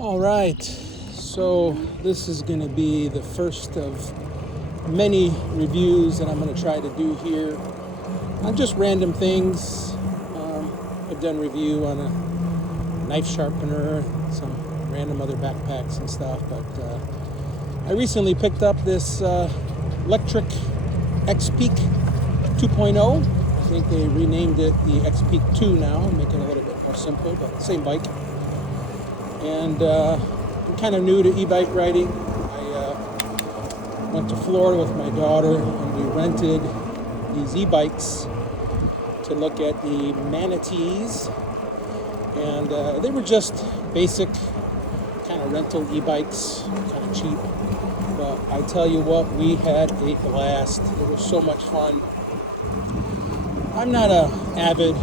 All right, so this is going to be the first of many reviews that I'm going to try to do here on just random things. I've done review on a knife sharpener, some random other backpacks and stuff, but I recently picked up this Lectric Xpeak 2.0. I think they renamed it the XPeak2 now, making it a little bit more simple, but same bike. And I'm kind of new to e-bike riding. I went to Florida with my daughter and we rented these e-bikes to look at the manatees. And they were just basic kind of rental e-bikes, kind of cheap. But I tell you what, we had a blast. It was so much fun. I'm not an avid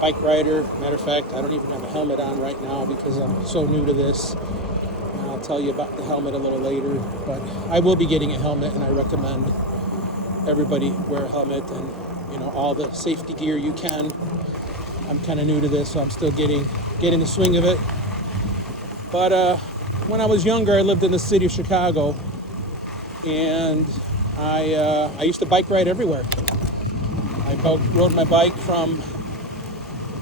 bike rider. Matter of fact, I don't even have a helmet on right now because I'm so new to this. And I'll tell you about the helmet a little later. But I will be getting a helmet, and I recommend everybody wear a helmet and all the safety gear you can. I'm kind of new to this, so I'm still getting the swing of it. But when I was younger, I lived in the city of Chicago, and I used to bike ride everywhere. I rode my bike from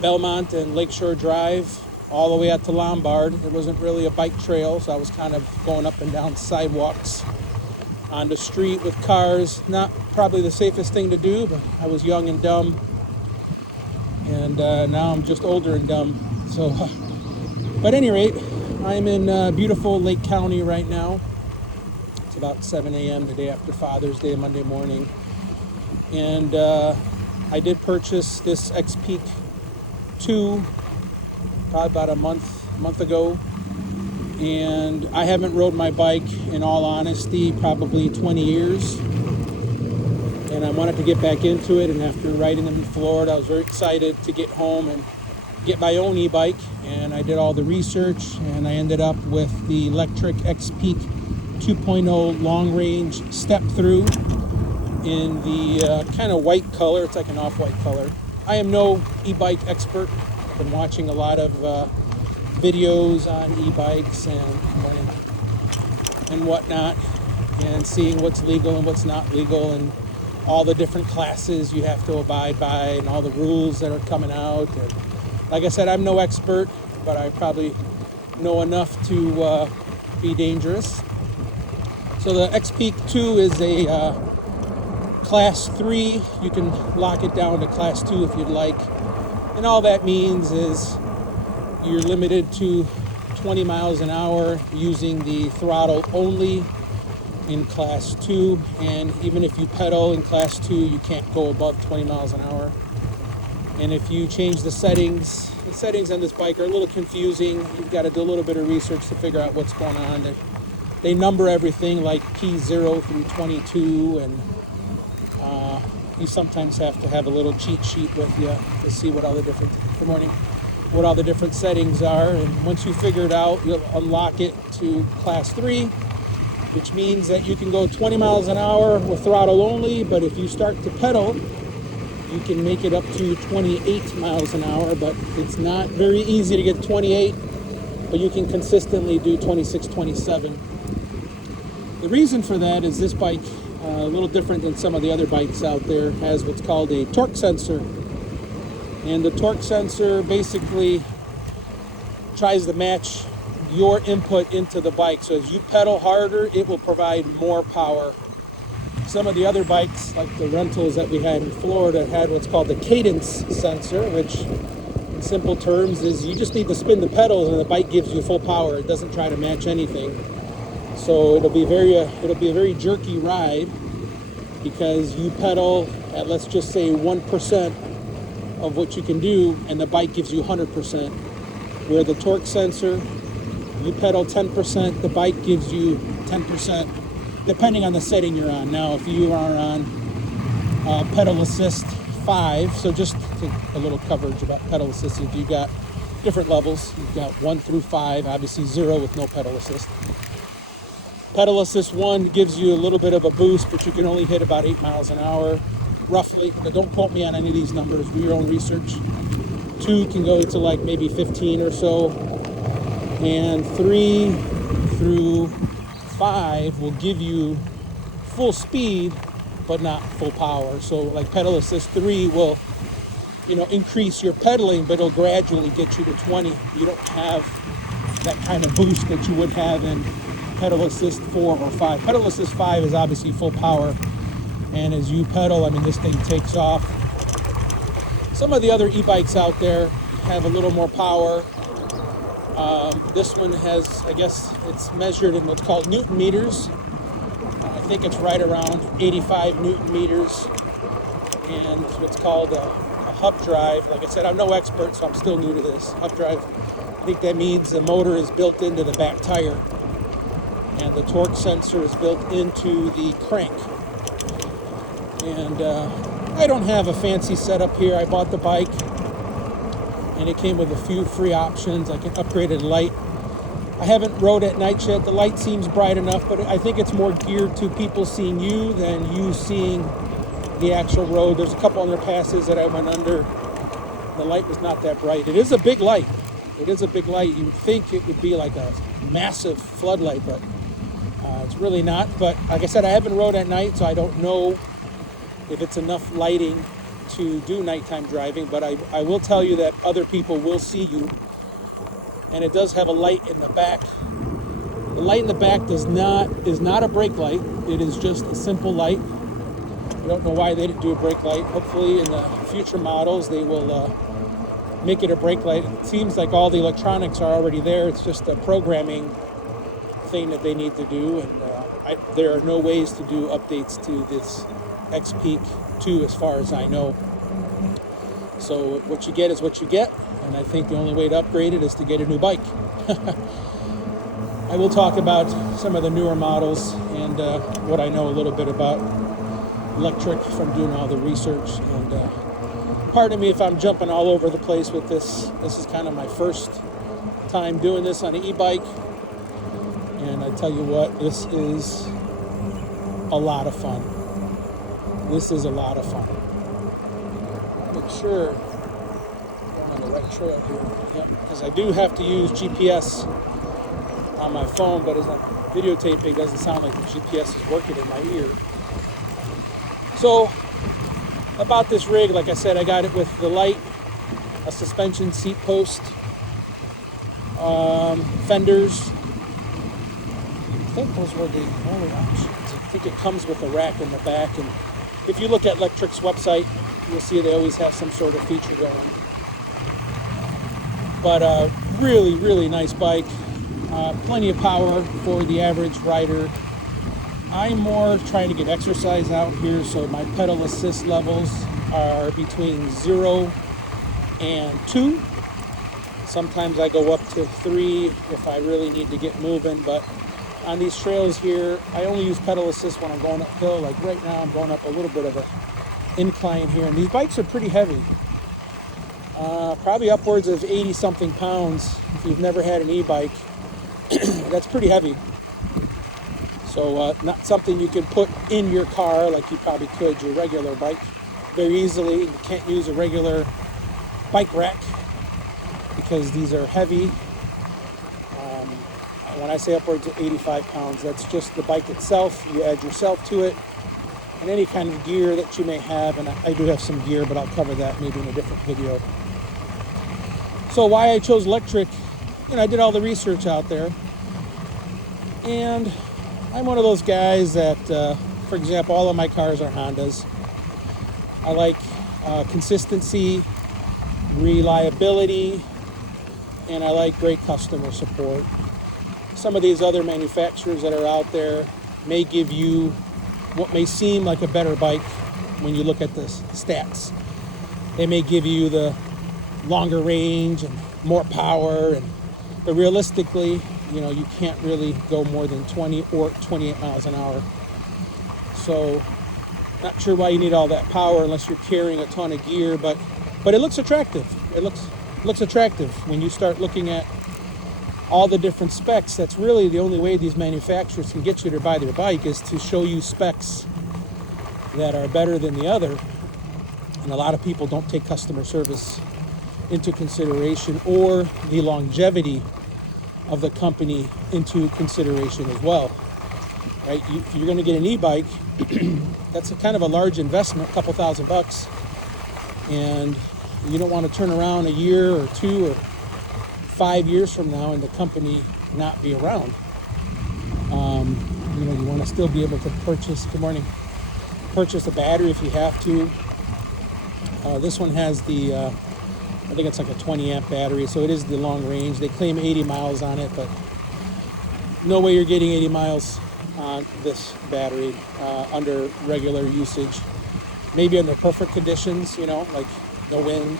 Belmont and Lakeshore Drive all the way out to Lombard. It wasn't really a bike trail, so I was kind of going up and down sidewalks on the street with cars. Not probably the safest thing to do, but I was young and dumb. And now I'm just older and dumb. So, but at any rate, I'm in beautiful Lake County right now. It's about 7 a.m. the day after Father's Day, Monday morning. And I did purchase this XPeak2 probably about a month ago. And I haven't rode my bike, in all honesty, probably 20 years. And I wanted to get back into it, and after riding them in Florida, I was very excited to get home and get my own e-bike. And I did all the research, and I ended up with the Lectric Xpeak 2.0 long-range step-through in the kind of white color. It's like an off-white color. I am no e-bike expert. I've been watching a lot of videos on e-bikes and whatnot, and seeing what's legal and what's not legal, and all the different classes you have to abide by, and all the rules that are coming out. And like I said, I'm no expert, but I probably know enough to be dangerous. So the XPeak2 is a Class 3. You can lock it down to Class 2 if you'd like. And all that means is you're limited to 20 miles an hour using the throttle only in Class 2. And even if you pedal in Class 2, you can't go above 20 miles an hour. And if you change the settings on this bike are a little confusing. You've got to do a little bit of research to figure out what's going on. They number everything like P0 through 22, and you sometimes have to have a little cheat sheet with you to see what all the different settings are. And once you figure it out, you'll unlock it to Class 3, which means that you can go 20 miles an hour with throttle only. But if you start to pedal, you can make it up to 28 miles an hour. But it's not very easy to get 28, but you can consistently do 26, 27. The reason for that is this bike, a little different than some of the other bikes out there, has what's called a torque sensor. And the torque sensor basically tries to match your input into the bike. So as you pedal harder, it will provide more power. Some of the other bikes, like the rentals that we had in Florida, had what's called the cadence sensor, which in simple terms is you just need to spin the pedals and the bike gives you full power. It doesn't try to match anything. So it'll be a very jerky ride because you pedal at, let's just say, 1% of what you can do, and the bike gives you 100%. Where the torque sensor, you pedal 10%, the bike gives you 10%, depending on the setting you're on. Now, if you are on pedal assist 5, so just a little coverage about pedal assist, you've got different levels. You've got 1 through 5, obviously 0 with no pedal assist. Pedal assist 1 gives you a little bit of a boost, but you can only hit about 8 miles an hour, roughly. But don't quote me on any of these numbers. Do your own research. 2 can go to like maybe 15 or so. and 3 through 5 will give you full speed but not full power. So like pedal assist 3 will, increase your pedaling, but it'll gradually get you to 20. You don't have that kind of boost that you would have in pedal assist 4 or 5. Pedal assist 5 is obviously full power, and as you pedal, this thing takes off. Some of the other e-bikes out there have a little more power. This one has, I guess it's measured in what's called Newton meters. I think it's right around 85 Newton meters, and it's what's called a hub drive. Like I said, I'm no expert, so I'm still new to this. Hub drive, I think that means the motor is built into the back tire, and the torque sensor is built into the crank. And I don't have a fancy setup here. I bought the bike, and it came with a few free options, like an upgraded light. I haven't rode at night yet. The light seems bright enough, but I think it's more geared to people seeing you than you seeing the actual road. There's a couple underpasses that I went under. The light was not that bright. It is a big light. It is a big light. You would think it would be like a massive floodlight, but it's really not. But like I said, I haven't rode at night, so I don't know if it's enough lighting to do nighttime driving, but I will tell you that other people will see you. And it does have a light in the back. The light in the back is not a brake light. It is just a simple light. I don't know why they didn't do a brake light. Hopefully in the future models they will make it a brake light. It seems like all the electronics are already there. It's just a programming thing that they need to do, and there are no ways to do updates to this XPeak2 as far as I know. So what you get is what you get, and I think the only way to upgrade it is to get a new bike. I will talk about some of the newer models and what I know a little bit about Lectric from doing all the research. And pardon me if I'm jumping all over the place with this. This is kind of my first time doing this on an e-bike, and I tell you what, this is a lot of fun. This is a lot of fun. Make sure I'm on the right trail here. Because I do have to use GPS on my phone, but as I'm videotaping, it doesn't sound like the GPS is working in my ear. So, about this rig, like I said, I got it with the light, a suspension seat post, fenders. I think those were the only options. I think it comes with a rack in the back, and if you look at Lectric's website, you'll see they always have some sort of feature going. But really, really nice bike. Plenty of power for the average rider. I'm more trying to get exercise out here, so my pedal assist levels are between 0 and 2. Sometimes I go up to 3 if I really need to get moving, but on these trails here, I only use pedal assist when I'm going uphill. Like right now, I'm going up a little bit of an incline here, and these bikes are pretty heavy. Probably upwards of 80-something pounds. If you've never had an e-bike, that's pretty heavy. So not something you can put in your car like you probably could your regular bike very easily. You can't use a regular bike rack because these are heavy. When I say upwards of 85 pounds, that's just the bike itself. You add yourself to it and any kind of gear that you may have. And I do have some gear, but I'll cover that maybe in a different video. So why I chose Lectric, I did all the research out there. And I'm one of those guys that, for example, all of my cars are Hondas. I like consistency, reliability, and I like great customer support. Some of these other manufacturers that are out there may give you what may seem like a better bike when you look at the stats. They may give you the longer range and more power, but realistically, you can't really go more than 20 or 28 miles an hour. So, not sure why you need all that power unless you're carrying a ton of gear, but it looks attractive. It looks attractive when you start looking at all the different specs. That's really the only way these manufacturers can get you to buy their bike, is to show you specs that are better than the other. And a lot of people don't take customer service into consideration or the longevity of the company into consideration as well, right? If you're going to get an e-bike, that's a kind of a large investment, a couple $1,000, and you don't want to turn around a year or 2 or 5 years from now and the company not be around. You want to still be able to purchase a battery if you have to. This one has the I think it's like a 20 amp battery, so it is the long range. They claim 80 miles on it, but no way you're getting 80 miles on this battery under regular usage. Maybe under perfect conditions, like no wind.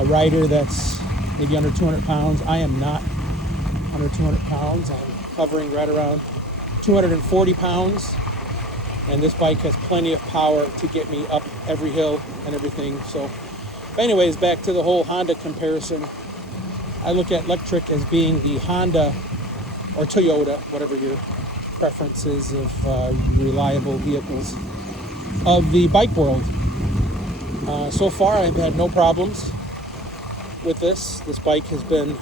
A rider that's maybe under 200 pounds. I am not under 200 pounds. I'm hovering right around 240 pounds. And this bike has plenty of power to get me up every hill and everything. So anyways, back to the whole Honda comparison. I look at Lectric as being the Honda or Toyota, whatever your preference is of reliable vehicles of the bike world. So far, I've had no problems with this. This bike has been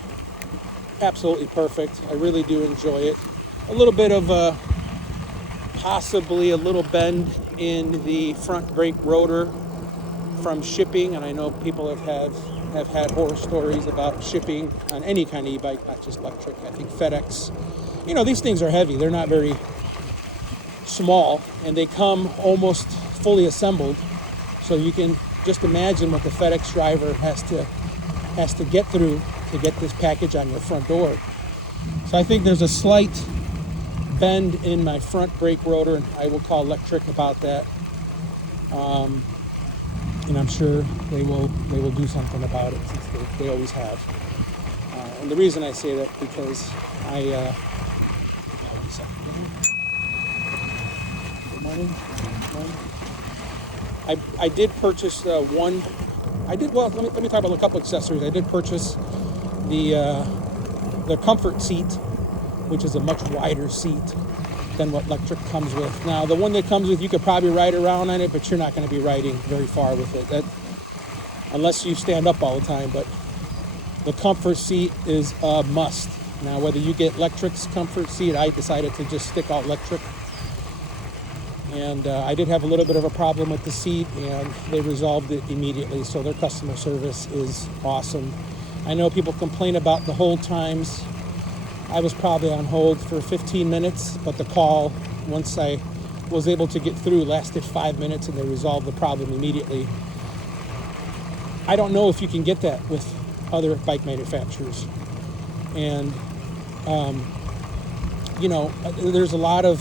absolutely perfect. I really do enjoy it. A little bit of possibly a little bend in the front brake rotor from shipping, and I know people have had horror stories about shipping on any kind of e-bike, not just Lectric. I think FedEx, these things are heavy. They're not very small, and they come almost fully assembled, so you can just imagine what the FedEx driver has to get through to get this package on your front door. So I think there's a slight bend in my front brake rotor, and I will call Lectric about that. And I'm sure they will do something about it, since they always have. And the reason I say that because I did purchase one. Let me talk about a couple accessories. I did purchase the comfort seat, which is a much wider seat than what Lectric comes with. Now, the one that comes with, you could probably ride around on it, but you're not going to be riding very far with it, unless you stand up all the time. But the comfort seat is a must. Now, whether you get Lectric's comfort seat, I decided to just stick out Lectric. And I did have a little bit of a problem with the seat, and they resolved it immediately. So their customer service is awesome. I know people complain about the hold times. I was probably on hold for 15 minutes, but the call, once I was able to get through, lasted 5 minutes, and they resolved the problem immediately. I don't know if you can get that with other bike manufacturers. And, there's a lot of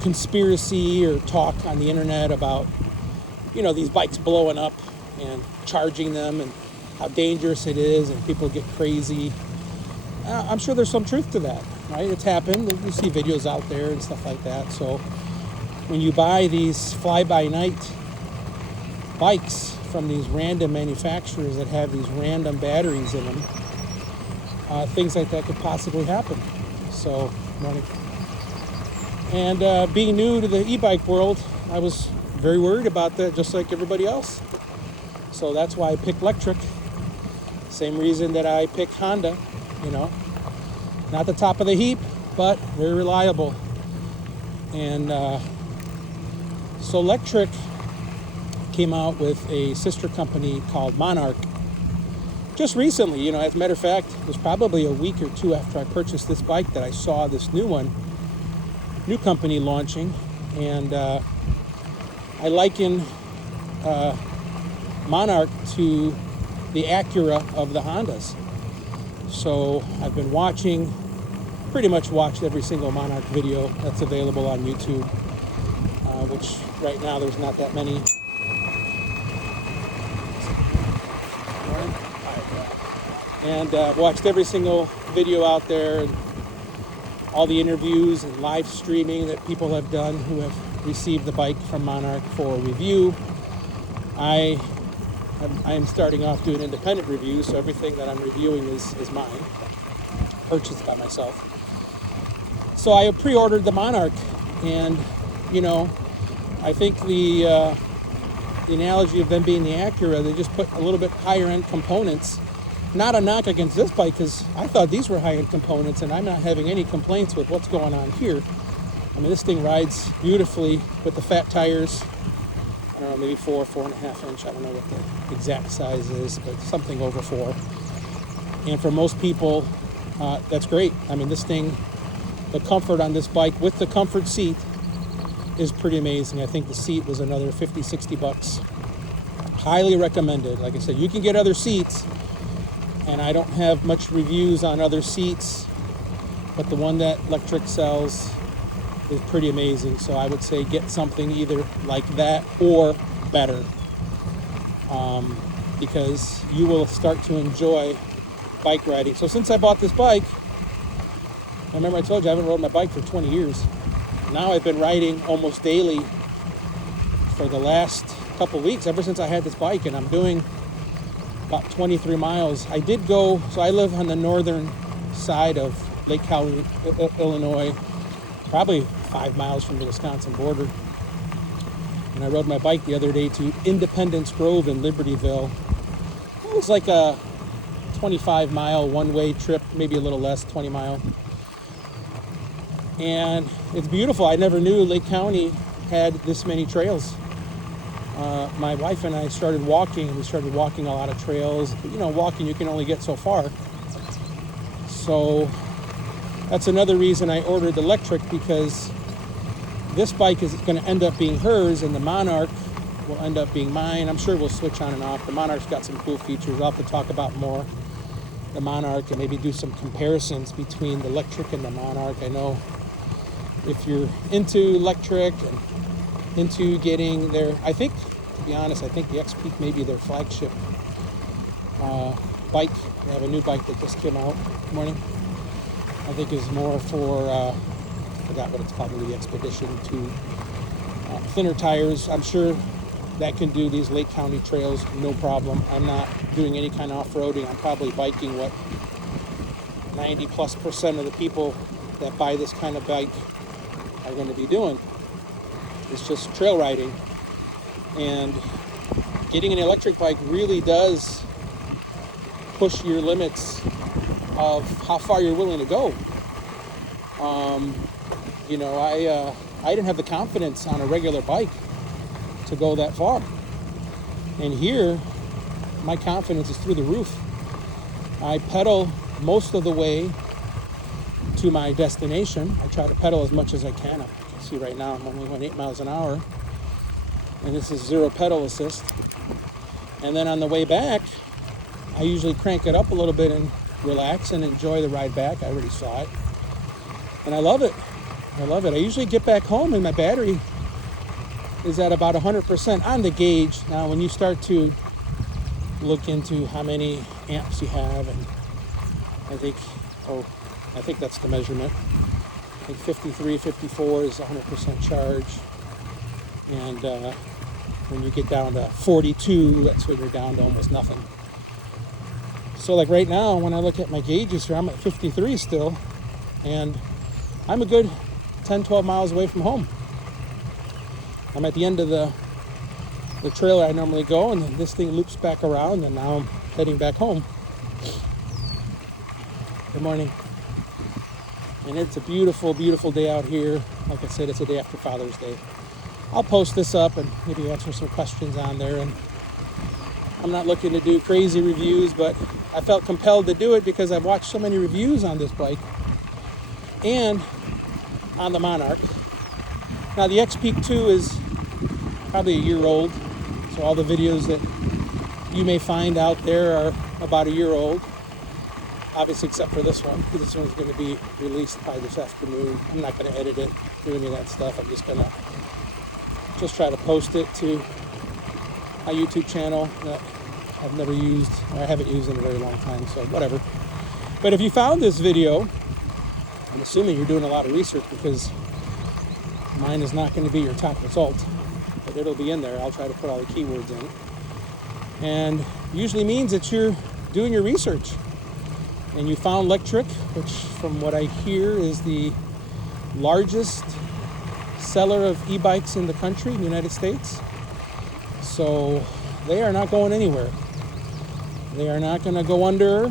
conspiracy or talk on the internet about, these bikes blowing up and charging them and how dangerous it is, and people get crazy. I'm sure there's some truth to that, right? It's happened. You see videos out there and stuff like that. So when you buy these fly-by-night bikes from these random manufacturers that have these random batteries in them, things like that could possibly happen. So, and being new to the e-bike world, I was very worried about that, just like everybody else. So that's why I picked Lectric. Same reason that I picked Honda. Not the top of the heap, but very reliable. And so Lectric came out with a sister company called Monarch just recently. As a matter of fact, it was probably a week or two after I purchased this bike that I saw this new company launching. And I liken Monarch to the Acura of the Hondas. So I've been pretty much watched every single Monarch video that's available on YouTube, which right now there's not that many. And watched every single video out there, and all the interviews and live streaming that people have done who have received the bike from Monarch for review. I am starting off doing independent reviews, so everything that I'm reviewing is mine, purchased by myself. So I pre-ordered the Monarch, and I think the analogy of them being the Acura, they just put a little bit higher end components not a knock against this bike, because I thought these were high-end components, and I'm not having any complaints with what's going on here. I mean, this thing rides beautifully with the fat tires. I don't know, maybe 4.5 inch. I don't know what the exact size is, but something over 4. And for most people, that's great. I mean, this thing, the comfort on this bike with the comfort seat is pretty amazing. I think the seat was another $50-$60. Highly recommended. Like I said, you can get other seats, and I don't have much reviews on other seats, but the one that Lectric sells is pretty amazing. So I would say get something either like that or better, because you will start to enjoy bike riding. So since I bought this bike, I remember I told you I haven't rode my bike for 20 years. Now I've been riding almost daily for the last couple weeks, ever since I had this bike, and I'm doing about 23 miles. I did go, so I live on the northern side of Lake Cowley, Illinois, probably 5 miles from the Wisconsin border. And I rode my bike the other day to Independence Grove in Libertyville. It was like a 25-mile one-way trip, maybe a little less, 20 mile. And it's beautiful. I never knew Lake County had this many trails. My wife and I started walking. We started walking a lot of trails. But, you know, walking, you can only get so far. So that's another reason I ordered the Lectric, because this bike is going to end up being hers, and the Monarch will end up being mine. I'm sure we'll switch on and off. The Monarch's got some cool features. I'll have to talk about more the Monarch and maybe do some comparisons between the Lectric and the Monarch. I know if you're into Lectric and into getting their, I think, to be honest, I think the XPeak may be their flagship bike. They have a new bike that just came out this morning. I think is more for, I forgot what it's called, the Expedition 2. Thinner tires. I'm sure that can do these Lake County trails no problem. I'm not doing any kind of off-roading. I'm probably biking what 90+% of the people that buy this kind of bike are going to be doing. It's just trail riding. And getting an electric bike really does push your limits of how far you're willing to go. You know, I didn't have the confidence on a regular bike to go that far. And here, my confidence is through the roof. I pedal most of the way to my destination. I try to pedal as much as I can. You can see right now I'm only going 8 miles an hour. And this is 0 pedal assist. And then on the way back, I usually crank it up a little bit and relax and enjoy the ride back. I already saw it. And I love it. I love it. I usually get back home and my battery is at about 100% on the gauge. Now, when you start to look into how many amps you have, and I think that's the measurement. I think 53, 54 is 100% charge. And when you get down to 42, that's when you're down to almost nothing. So like right now, when I look at my gauges here, I'm at 53 still. And I'm a good 10, 12 miles away from home. I'm at the end of the trailer I normally go, and then this thing loops back around, and now I'm heading back home. Good morning. And it's a beautiful, beautiful day out here. Like I said, it's a day after Father's Day. I'll post this up and maybe answer some questions on there. And I'm not looking to do crazy reviews, but I felt compelled to do it because I've watched so many reviews on this bike and on the Monarch. Now the XPeak2 is probably a year old, so all the videos that you may find out there are about a year old, obviously except for this one, because this one's going to be released by this afternoon. I'm not going to edit it, do any of that stuff. I'm just going to try to post it to my YouTube channel that I've never used, or I haven't used in a very long time, so whatever. But if you found this video, I'm assuming you're doing a lot of research, because mine is not going to be your top result, but it'll be in there. I'll try to put all the keywords in it. And usually means that you're doing your research. And you found Lectric, which from what I hear is the largest seller of e-bikes in the country, in the United States. So they are not going anywhere. They are not going to go under.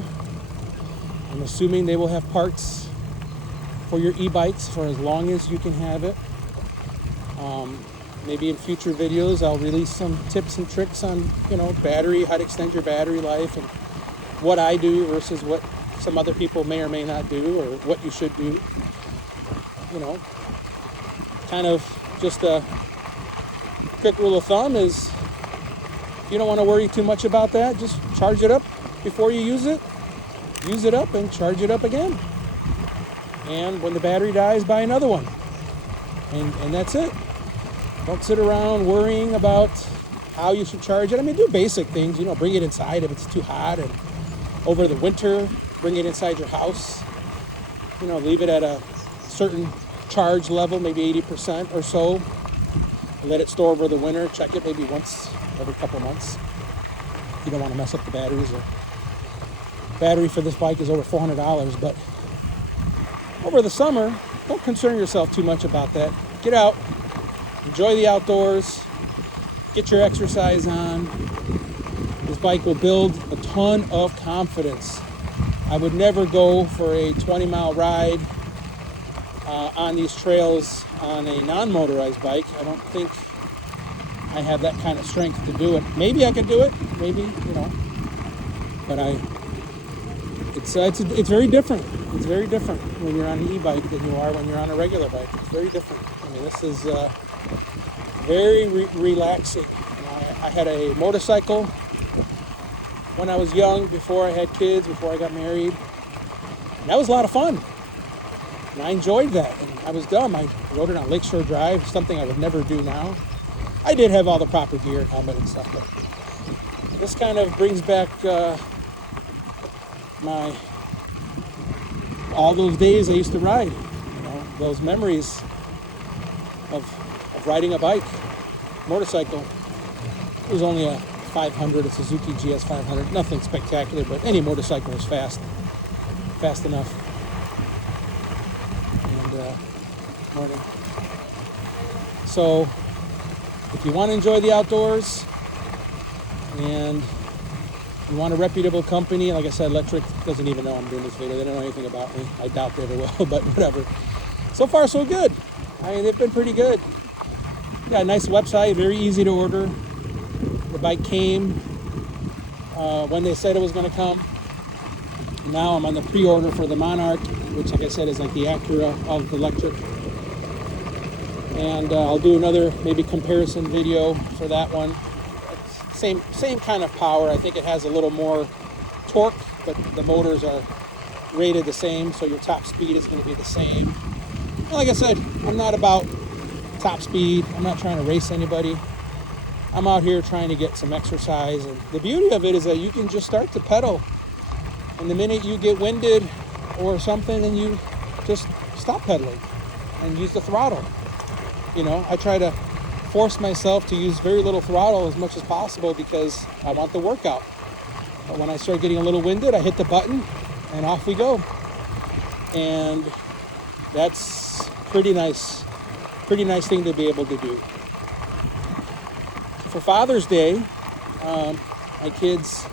I'm assuming they will have parts for your e-bikes for as long as you can have it. Maybe in future videos I'll release some tips and tricks on, battery, how to extend your battery life, and what I do versus what some other people may or may not do, or what you should do. Kind of just a quick rule of thumb is, if you don't want to worry too much about that, just charge it up before you use it. Use it up and charge it up again. And when the battery dies, buy another one. And that's it. Don't sit around worrying about how you should charge it. I mean, do basic things, bring it inside if it's too hot, and over the winter, bring it inside your house. Leave it at a certain charge level, maybe 80% or so. Let it store over the winter. Check it maybe once every couple months. You don't want to mess up the batteries. The battery for this bike is over $400, but over the summer, don't concern yourself too much about that. Get out, enjoy the outdoors, get your exercise on. This bike will build a ton of confidence. I would never go for a 20-mile ride on these trails on a non-motorized bike. I don't think I have that kind of strength to do it. Maybe I could do it, but it's very different. It's very different when you're on an e-bike than you are when you're on a regular bike. It's very different. I mean, this is very relaxing. I had a motorcycle when I was young, before I had kids, before I got married. And that was a lot of fun. And I enjoyed that. And I was dumb. I rode it on Lakeshore Drive, something I would never do now. I did have all the proper gear and helmet and stuff, but this kind of brings back all those days I used to ride, those memories of riding a bike, motorcycle. It was only a 500, a Suzuki GS 500, nothing spectacular, but any motorcycle was fast enough. And morning. So if you want to enjoy the outdoors and you want a reputable company, like I said, Lectric doesn't even know I'm doing this video. They don't know anything about me. I doubt they ever will, but whatever. So far, so good. I mean, they've been pretty good. Yeah, nice website, very easy to order. The bike came when they said it was going to come. Now I'm on the pre-order for the Monarch, which, like I said, is like the Acura of the Lectric. And I'll do another maybe comparison video for that one. Same kind of power. I think it has a little more torque, but the motors are rated the same, so your top speed is going to be the same. And like I said, I'm not about top speed. I'm not trying to race anybody. I'm out here trying to get some exercise, and the beauty of it is that you can just start to pedal, and the minute you get winded or something, then you just stop pedaling and use the throttle. I try to force myself to use very little throttle as much as possible because I want the workout. But when I start getting a little winded, I hit the button and off we go. And that's pretty nice thing to be able to do. For Father's Day, my kids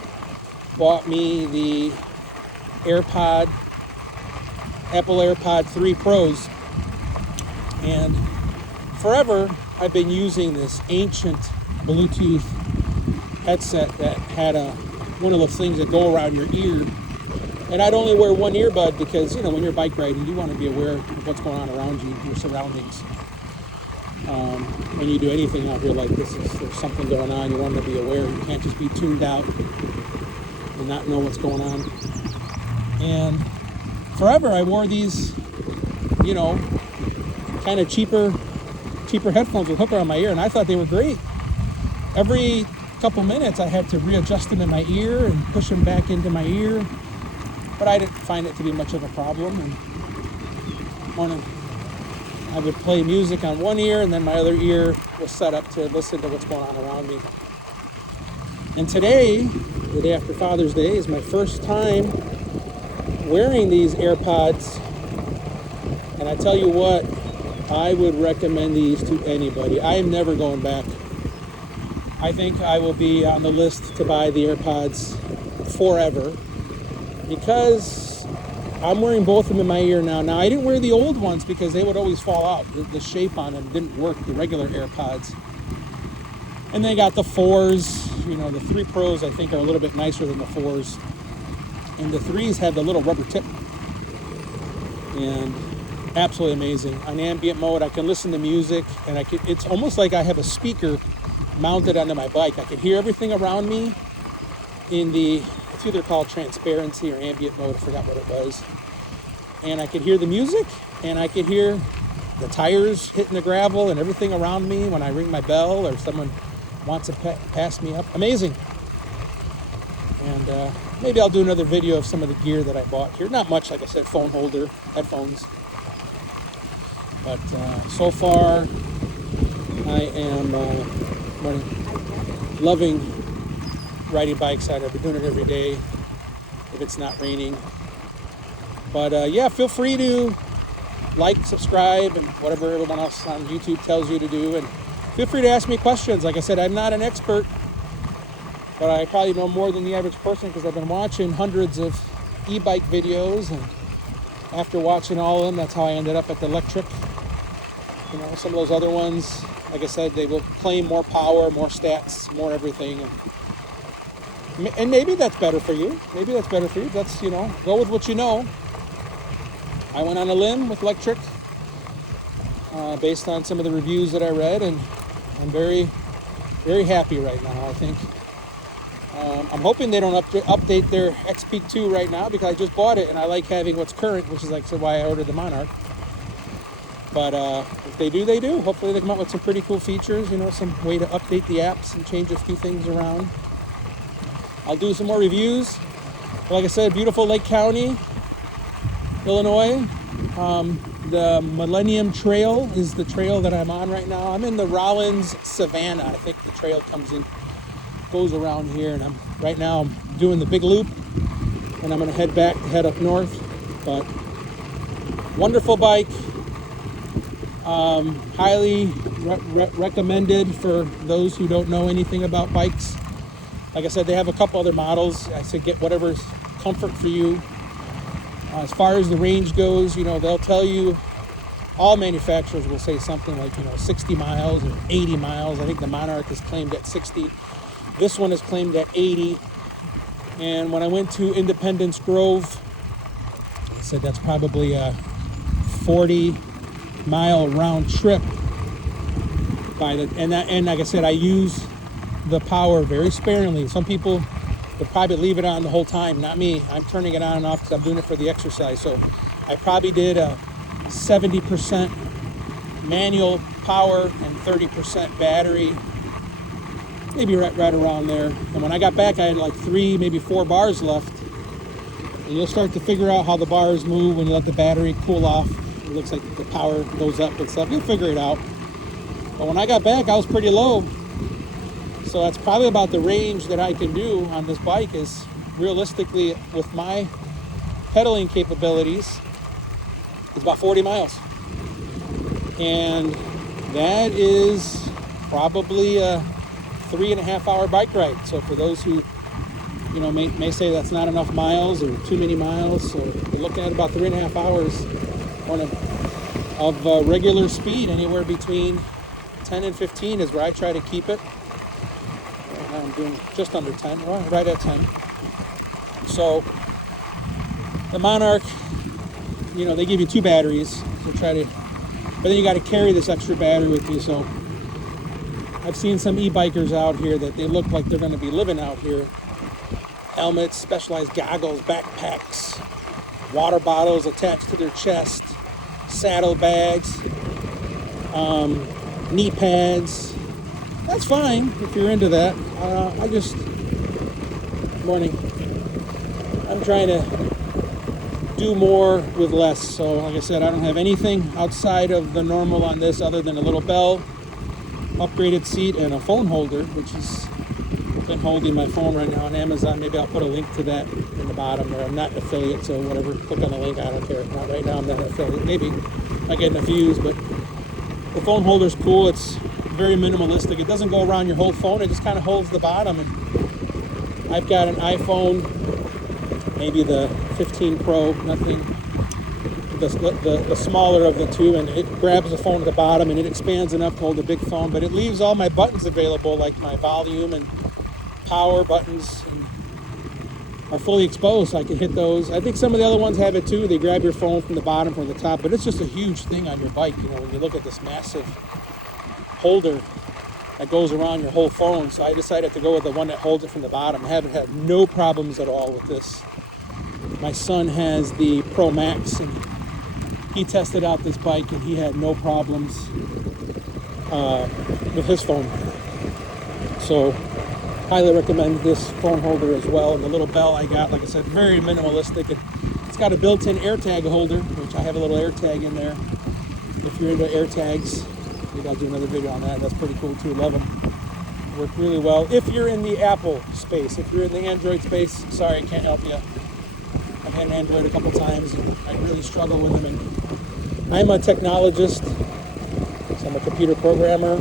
bought me the Apple AirPod 3 Pros, and forever I've been using this ancient Bluetooth headset that had one of those things that go around your ear. And I'd only wear one earbud because, when you're bike riding, you want to be aware of what's going on around you, your surroundings. When you do anything out here like this, there's something going on, you want to be aware. You can't just be tuned out and not know what's going on. And forever I wore these, kind of cheaper headphones with a hook around my ear, and I thought they were great. Every couple minutes I had to readjust them in my ear and push them back into my ear, but I didn't find it to be much of a problem. And I would play music on one ear, and then my other ear was set up to listen to what's going on around me. And today, the day after Father's Day, is my first time wearing these AirPods, and I tell you what, I would recommend these to anybody. I am never going back. I think I will be on the list to buy the AirPods forever because I'm wearing both of them in my ear now. Now, I didn't wear the old ones because they would always fall out. The shape on them didn't work, the regular AirPods. And they got the 4s, you know, the 3 Pros I think are a little bit nicer than the 4s. And the 3s have the little rubber tip. And absolutely amazing. On ambient mode, I can listen to music, and it's almost like I have a speaker mounted onto my bike. I can hear everything around me in it's either called transparency or ambient mode, I forgot what it was. And I could hear the music, and I could hear the tires hitting the gravel and everything around me when I ring my bell or if someone wants to pass me up. Amazing. And maybe I'll do another video of some of the gear that I bought here. Not much, like I said, phone holder, headphones. But so far, I am loving riding bikes. I've been doing it every day if it's not raining. But yeah, feel free to like, subscribe, and whatever everyone else on YouTube tells you to do. And feel free to ask me questions. Like I said, I'm not an expert, but I probably know more than the average person because I've been watching hundreds of e-bike videos. And after watching all of them, that's how I ended up at the Lectric. You know, some of those other ones, like I said, they will claim more power, more stats, more everything. And maybe that's better for you. Maybe that's better for you. That's, you know, go with what you know. I went on a limb with Lectric based on some of the reviews that I read, and I'm very, very happy right now, I think. I'm hoping they don't update their XPeak2 right now because I just bought it and I like having what's current, which is like why I ordered the Monarch. But if they do, they do. Hopefully they come up with some pretty cool features, you know, some way to update the apps and change a few things around. I'll do some more reviews. But like I said, beautiful Lake County, Illinois. The Millennium Trail is the trail that I'm on right now. I'm in the Rollins Savannah. I think the trail goes around here, and right now I'm doing the big loop, and I'm going to head up north. But wonderful bike. Highly recommended for those who don't know anything about bikes. Like I said, they have a couple other models. I said get whatever's comfort for you. As far as the range goes, you know, they'll tell you, all manufacturers will say something like, you know, 60 miles or 80 miles. I think the Monarch is claimed at 60. This one is claimed at 80. And when I went to Independence Grove, I said that's probably a 40-mile round trip. And like I said, I use the power very sparingly. Some people would probably leave it on the whole time. Not me. I'm turning it on and off because I'm doing it for the exercise. So I probably did a 70% manual power and 30% battery, maybe right around there. And when I got back, I had like 3, maybe 4 bars left. And you'll start to figure out how the bars move when you let the battery cool off. It looks like the power goes up and stuff. You'll figure it out. But when I got back, I was pretty low. So that's probably about the range that I can do on this bike, is realistically with my pedaling capabilities is about 40 miles. And that is probably a 3.5 hour bike ride. So for those who, you know, may say that's not enough miles or too many miles, so you're looking at about 3.5 hours of regular speed. Anywhere between 10 and 15 is where I try to keep it. I'm doing just under 10, well, right at 10. So the Monarch, you know, they give you 2 batteries, so but then you got to carry this extra battery with you. So I've seen some e-bikers out here that they look like they're going to be living out here. Helmets, specialized goggles, backpacks, water bottles attached to their chest, saddle bags, knee pads. That's fine if you're into that. Morning. I'm trying to do more with less. So like I said, I don't have anything outside of the normal on this other than a little bell, upgraded seat, and a phone holder, which is been holding my phone right now on Amazon. Maybe I'll put a link to that in the bottom there. I'm not an affiliate, so whatever, click on the link, I don't care. Not right now, I'm not an affiliate. Maybe I get enough views, but the phone holder's cool. It's very minimalistic. It doesn't go around your whole phone. It just kind of holds the bottom. And I've got an iPhone maybe the 15 Pro, nothing. The smaller of the two, and it grabs the phone at the bottom and it expands enough to hold a big phone, but it leaves all my buttons available, like my volume and power buttons are fully exposed, so I can hit those. I think some of the other ones have it too. They grab your phone from the bottom, from the top, but it's just a huge thing on your bike, you know, when you look at this massive holder that goes around your whole phone. So I decided to go with the one that holds it from the bottom. I haven't had no problems at all with this. My son has the Pro Max, and he tested out this bike and he had no problems with his phone. So highly recommend this phone holder as well. And the little bell I got, like I said, very minimalistic. It's got a built-in AirTag holder, which I have a little AirTag in there. If you're into AirTags, maybe I'll do another video on that. That's pretty cool too. Love them. Work really well. If you're in the Apple space, if you're in the Android space, sorry, I can't help you. I've had an Android a couple times and I really struggle with them. And I'm a technologist, so I'm a computer programmer,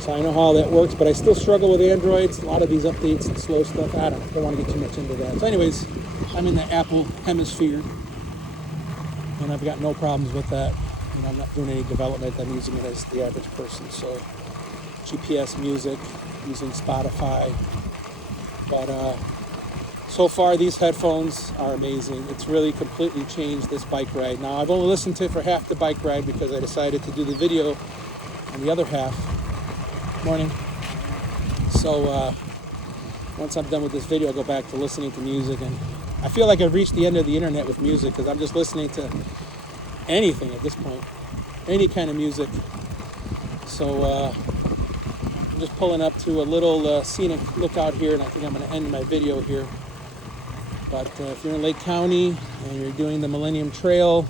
so I know how that works, but I still struggle with Androids. A lot of these updates and slow stuff, I don't want to get too much into that. So anyways, I'm in the Apple hemisphere, and I've got no problems with that. You know, I'm not doing any development. I'm using it as the average person. So GPS music, using Spotify, but so far, these headphones are amazing. It's really completely changed this bike ride. Now, I've only listened to it for half the bike ride because I decided to do the video on the other half. Morning. So once I'm done with this video, I'll go back to listening to music. And I feel like I've reached the end of the internet with music because I'm just listening to anything at this point. Any kind of music. So I'm just pulling up to a little scenic lookout here, and I think I'm going to end my video here. But if you're in Lake County and you're doing the Millennium Trail,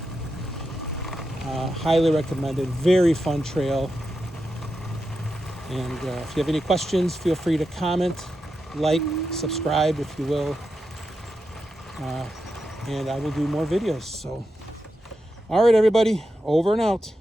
highly recommended. Very fun trail. And if you have any questions, feel free to comment, like, subscribe if you will. And I will do more videos. So, all right, everybody, over and out.